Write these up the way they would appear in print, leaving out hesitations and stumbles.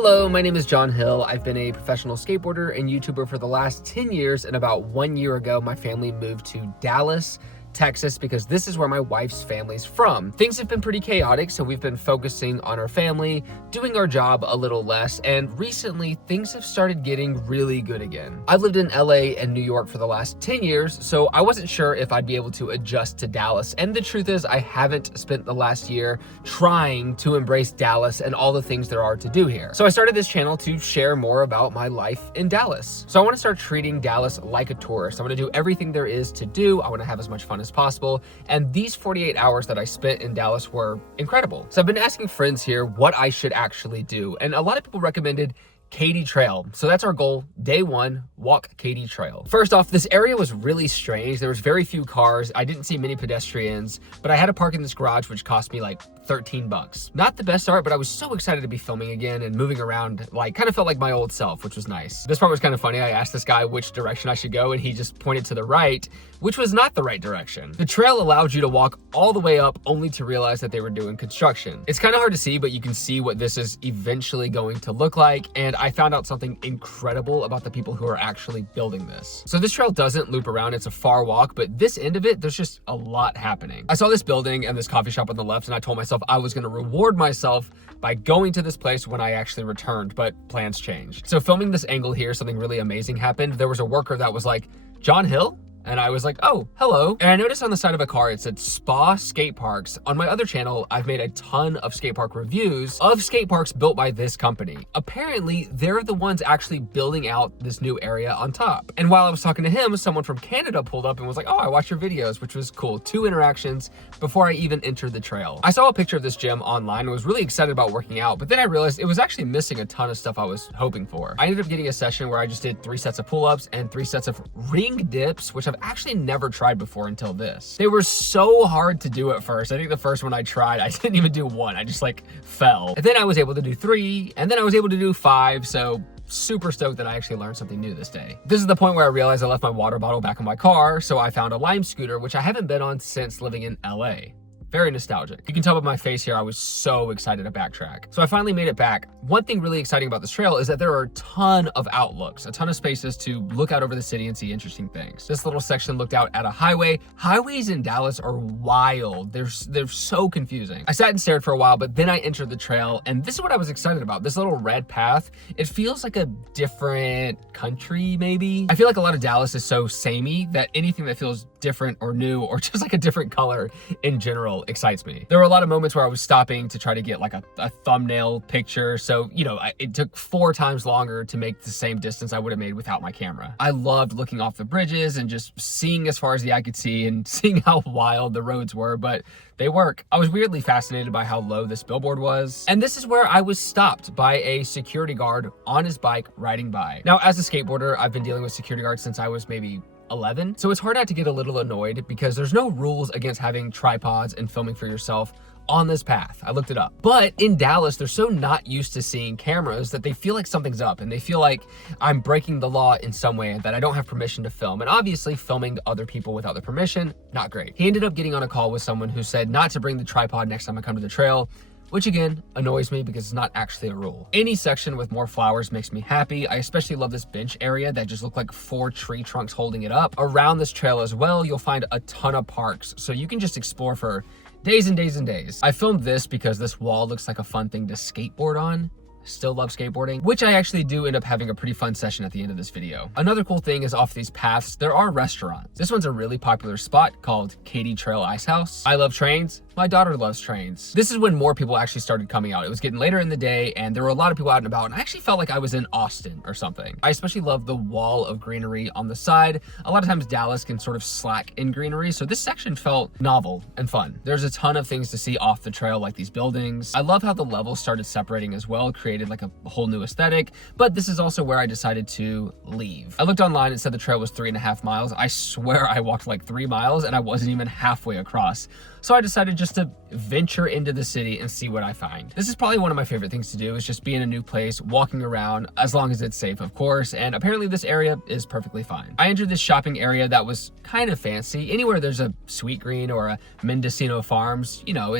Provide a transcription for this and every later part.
Hello, my name is John Hill. I've been a professional skateboarder and YouTuber for the last 10 years, and about 1 year ago, my family moved to Dallas, Texas, because this is where my wife's family's from. Things have been pretty chaotic, so we've been focusing on our family, doing our job a little less, and recently things have started getting really good again. I've lived in LA and New York for the last 10 years, so I wasn't sure if I'd be able to adjust to Dallas, and the truth is I haven't spent the last year trying to embrace Dallas and all the things there are to do here. So I started this channel to share more about my life in Dallas. So I want to start treating Dallas like a tourist. I want to do everything there is to do. I want to have as much fun as possible, and these 48 hours that I spent in Dallas were incredible. So I've been asking friends here what I should actually do, and a lot of people recommended Katy Trail. So that's our goal. Day one, walk Katy Trail. First off, this area was really strange. There was very few cars. I didn't see many pedestrians, but I had to park in this garage, which cost me like 13 bucks. Not the best start, but I was so excited to be filming again and moving around, like kind of felt like my old self, which was nice. This part was kind of funny. I asked this guy which direction I should go, and he just pointed to the right, which was not the right direction. The trail allowed you to walk all the way up only to realize that they were doing construction. It's kind of hard to see, but you can see what this is eventually going to look like, and I found out something incredible about the people who are actually building this. So this trail doesn't loop around, it's a far walk, but this end of it, there's just a lot happening. I saw this building and this coffee shop on the left, and I told myself I was gonna reward myself by going to this place when I actually returned, but plans changed. So filming this angle here, something really amazing happened. There was a worker that was like, "John Hill?" And I was like, "Oh, hello." And I noticed on the side of a car, it said Spa Skate Parks. On my other channel, I've made a ton of skate park reviews of skate parks built by this company. Apparently, they're the ones actually building out this new area on top. And while I was talking to him, someone from Canada pulled up and was like, "Oh, I watch your videos," which was cool. 2 interactions before I even entered the trail. I saw a picture of this gym online and was really excited about working out, but then I realized it was actually missing a ton of stuff I was hoping for. I ended up getting a session where I just did 3 sets of pull-ups and 3 sets of ring dips, which I've actually never tried before until this. They were so hard to do at first. I think the first one I tried, I didn't even do 1. I just like fell. And then I was able to do 3, and then I was able to do 5, so super stoked that I actually learned something new this day. This is the point where I realized I left my water bottle back in my car, so I found a Lime scooter, which I haven't been on since living in LA. Very nostalgic. You can tell by my face here, I was so excited to backtrack. So I finally made it back. One thing really exciting about this trail is that there are a ton of outlooks, a ton of spaces to look out over the city and see interesting things. This little section looked out at a highway. Highways in Dallas are wild. They're so confusing. I sat and stared for a while, but then I entered the trail, and this is what I was excited about. This little red path, it feels like a different country, maybe. I feel like a lot of Dallas is so samey that anything that feels different or new or just like a different color in general excites me. There were a lot of moments where I was stopping to try to get like a thumbnail picture. So, you know, it took 4 times longer to make the same distance I would have made without my camera. I loved looking off the bridges and just seeing as far as the eye could see and seeing how wild the roads were, but they work. I was weirdly fascinated by how low this billboard was. And this is where I was stopped by a security guard on his bike riding by. Now, as a skateboarder, I've been dealing with security guards since I was maybe 11. So it's hard not to get a little annoyed because there's no rules against having tripods and filming for yourself on this path. I looked it up. But in Dallas, they're so not used to seeing cameras that they feel like something's up and they feel like I'm breaking the law in some way and that I don't have permission to film. And obviously filming other people without their permission, not great. He ended up getting on a call with someone who said not to bring the tripod next time I come to the trail, which again annoys me because it's not actually a rule. Any section with more flowers makes me happy. I especially love this bench area that just looked like 4 tree trunks holding it up. Around this trail as well, you'll find a ton of parks, so you can just explore for days and days and days. I filmed this because this wall looks like a fun thing to skateboard on. Still love skateboarding, which I actually do end up having a pretty fun session at the end of this video. Another cool thing is off these paths, there are restaurants. This one's a really popular spot called Katy Trail Ice House. I love trains. My daughter loves trains. This is when more people actually started coming out. It was getting later in the day and there were a lot of people out and about, and I actually felt like I was in Austin or something. I especially love the wall of greenery on the side. A lot of times Dallas can sort of slack in greenery, so this section felt novel and fun. There's a ton of things to see off the trail, like these buildings. I love how the levels started separating as well, created like a whole new aesthetic, but this is also where I decided to leave. I looked online and said the trail was 3.5 miles. I swear I walked like 3 miles and I wasn't even halfway across. So I decided just to venture into the city and see what I find. This is probably one of my favorite things to do, is just be in a new place, walking around, as long as it's safe, of course, and apparently this area is perfectly fine. I entered this shopping area that was kind of fancy. Anywhere there's a Sweetgreen or a Mendocino Farms, you know,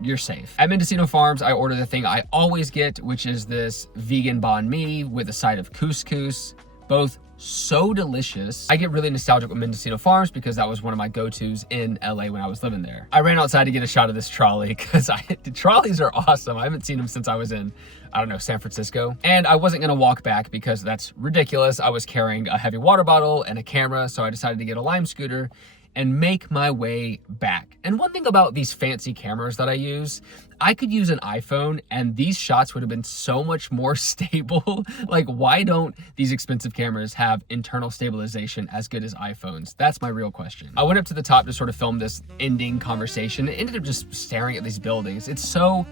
you're safe. At Mendocino Farms, I order the thing I always get, which is this vegan banh mi with a side of couscous, both so delicious. I get really nostalgic with Mendocino Farms because that was one of my go-tos in LA when I was living there. I ran outside to get a shot of this trolley because the trolleys are awesome. I haven't seen them since I was in, I don't know, San Francisco. And I wasn't gonna walk back because that's ridiculous. I was carrying a heavy water bottle and a camera, so I decided to get a Lime scooter and make my way back. And one thing about these fancy cameras that I use, I could use an iPhone and these shots would have been so much more stable. Like, why don't these expensive cameras have internal stabilization as good as iPhones? That's my real question. I went up to the top to sort of film this ending conversation. It ended up just staring at these buildings. It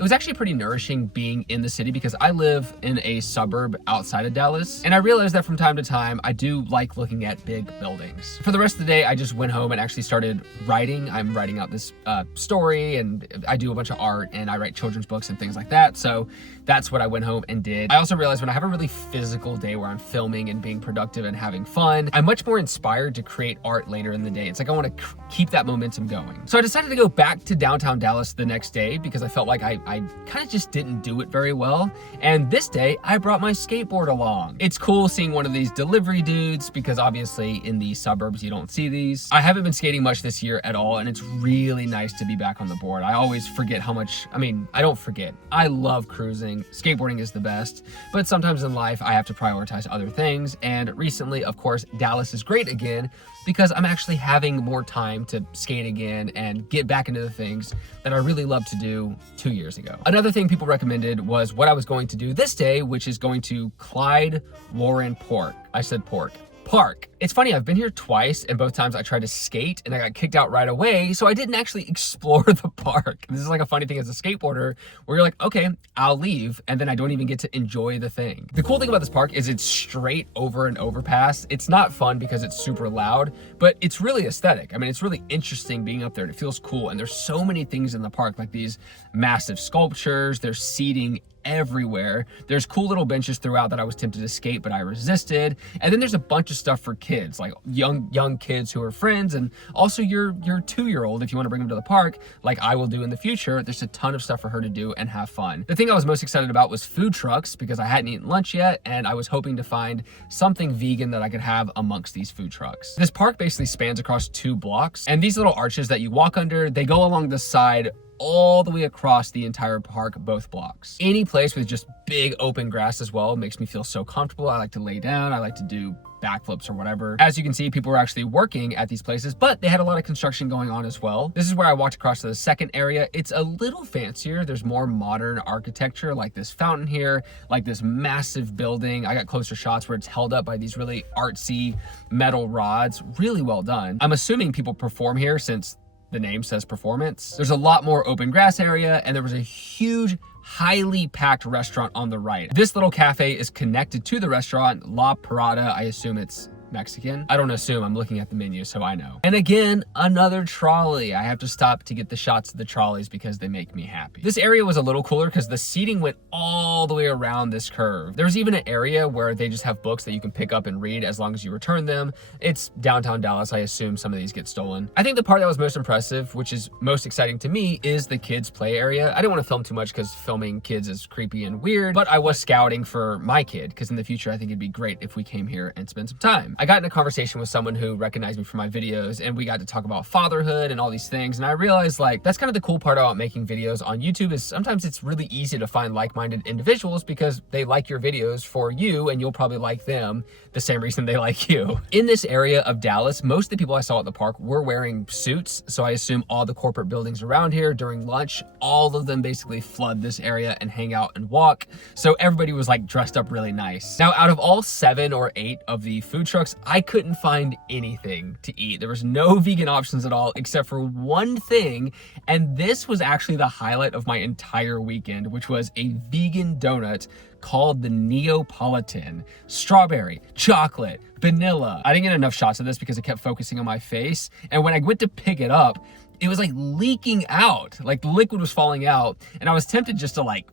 was actually pretty nourishing being in the city because I live in a suburb outside of Dallas. And I realized that from time to time, I do like looking at big buildings. For the rest of the day, I just went home and actually started writing. I'm writing out this story, and I do a bunch of art, and I write children's books and things like that. So that's what I went home and did. I also realized when I have a really physical day where I'm filming and being productive and having fun, I'm much more inspired to create art later in the day. It's like I want to keep that momentum going. So I decided to go back to downtown Dallas the next day because I felt like I kind of just didn't do it very well. And this day I brought my skateboard along. It's cool seeing one of these delivery dudes because obviously in the suburbs you don't see these. I haven't been skating much this year at all, and it's really nice to be back on the board. I always forget how much, I don't forget. I love cruising. Skateboarding is the best, but sometimes in life I have to prioritize other things. And recently, of course, Dallas is great again because I'm actually having more time to skate again and get back into the things that I really loved to do 2 years ago. Another thing people recommended was what I was going to do this day, which is going to Clyde Warren Park. I said pork. Park. It's funny, I've been here twice, and both times I tried to skate and I got kicked out right away, so I didn't actually explore the park. This is like a funny thing as a skateboarder where you're like, okay, I'll leave, and then I don't even get to enjoy the thing. The cool thing about this park is it's straight over an overpass. It's not fun because it's super loud, but it's really aesthetic. It's really interesting being up there, and it feels cool, and there's so many things in the park, like these massive sculptures, there's seating everywhere. There's cool little benches throughout that I was tempted to skate, but I resisted. And then there's a bunch of stuff for kids, like young kids who are friends, and also your 2-year-old if you want to bring them to the park, like I will do in the future. There's a ton of stuff for her to do and have fun. The thing I was most excited about was food trucks because I hadn't eaten lunch yet, and I was hoping to find something vegan that I could have amongst these food trucks. This park basically spans across 2 blocks, and these little arches that you walk under, they go along the side all the way across the entire park, both blocks. Any place with just big open grass as well makes me feel so comfortable. I like to lay down, I like to do backflips or whatever. As you can see, people were actually working at these places, but they had a lot of construction going on as well. This is where I walked across to the second area. It's a little fancier. There's more modern architecture, like this fountain here, like this massive building. I got closer shots where it's held up by these really artsy metal rods. Really well done. I'm assuming people perform here since the name says performance. There's a lot more open grass area, and there was a huge, highly packed restaurant on the right. This little cafe is connected to the restaurant, La Parada. I assume it's Mexican. I don't assume, I'm looking at the menu, so I know. And again, another trolley. I have to stop to get the shots of the trolleys because they make me happy. This area was a little cooler because the seating went all the way around this curve. There's even an area where they just have books that you can pick up and read as long as you return them. It's downtown Dallas. I assume some of these get stolen. I think the part that was most impressive, which is most exciting to me, is the kids' play area. I didn't want to film too much because filming kids is creepy and weird, but I was scouting for my kid because in the future, I think it'd be great if we came here and spent some time. I got in a conversation with someone who recognized me from my videos, and we got to talk about fatherhood and all these things. And I realized, like, that's kind of the cool part about making videos on YouTube is sometimes it's really easy to find like-minded individuals because they like your videos for you, and you'll probably like them the same reason they like you. In this area of Dallas, most of the people I saw at the park were wearing suits. So I assume all the corporate buildings around here during lunch, all of them basically flood this area and hang out and walk. So everybody was like dressed up really nice. Now, out of all 7 or 8 of the food trucks, I couldn't find anything to eat. There was no vegan options at all except for one thing, and this was actually the highlight of my entire weekend, which was a vegan donut called the Neapolitan. Strawberry, chocolate, vanilla. I didn't get enough shots of this because it kept focusing on my face, and when I went to pick it up, it was like leaking out, like the liquid was falling out, and I was tempted just to like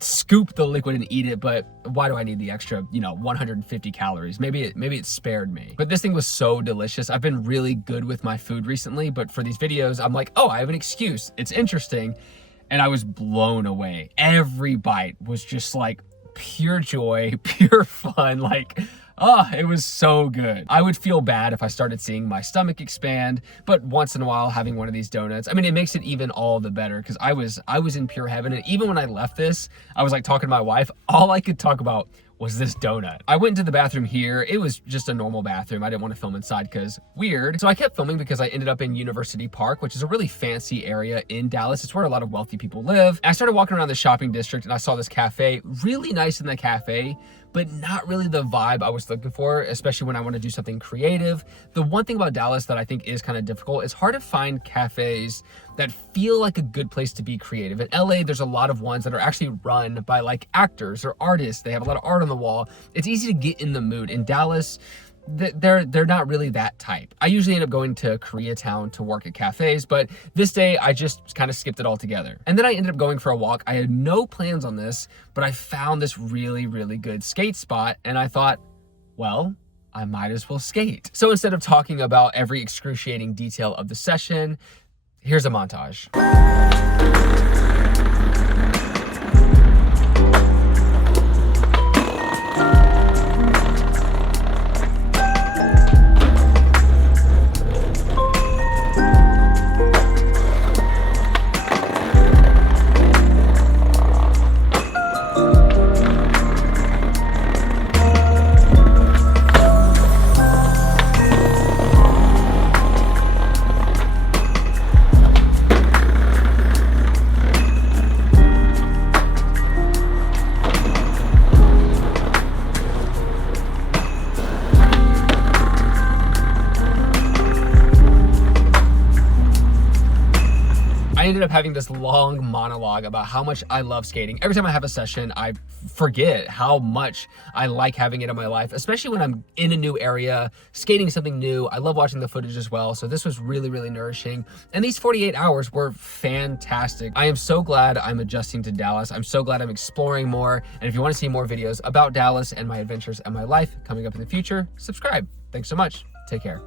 scoop the liquid and eat it, but why do I need the extra, 150 calories? Maybe it spared me. But this thing was so delicious. I've been really good with my food recently, but for these videos, I'm like, oh, I have an excuse. It's interesting. And I was blown away. Every bite was just like pure joy, pure fun. Like, oh, it was so good. I would feel bad if I started seeing my stomach expand, but once in a while having one of these donuts, I mean, it makes it even all the better because I was in pure heaven. And even when I left this, I was like talking to my wife, all I could talk about was this donut. I went into the bathroom here. It was just a normal bathroom. I didn't want to film inside because weird. So I kept filming because I ended up in University Park, which is a really fancy area in Dallas. It's where a lot of wealthy people live. And I started walking around the shopping district and I saw this cafe, really nice in the cafe, but not really the vibe I was looking for, especially when I want to do something creative. The one thing about Dallas that I think is kind of difficult, it's hard to find cafes that feel like a good place to be creative. In LA, there's a lot of ones that are actually run by like actors or artists. They have a lot of art on the wall. It's easy to get in the mood. In Dallas, they're not really that type. I usually end up going to Koreatown to work at cafes, but this day I just kind of skipped it all together. And then I ended up going for a walk. I had no plans on this, but I found this really, really good skate spot and I thought, well, I might as well skate. So instead of talking about every excruciating detail of the session, here's a montage. I ended up having this long monologue about how much I love skating. Every time I have a session, I forget how much I like having it in my life, especially when I'm in a new area, skating something new. I love watching the footage as well. So this was really, really nourishing. And these 48 hours were fantastic. I am so glad I'm adjusting to Dallas. I'm so glad I'm exploring more. And if you want to see more videos about Dallas and my adventures and my life coming up in the future, subscribe. Thanks so much. Take care.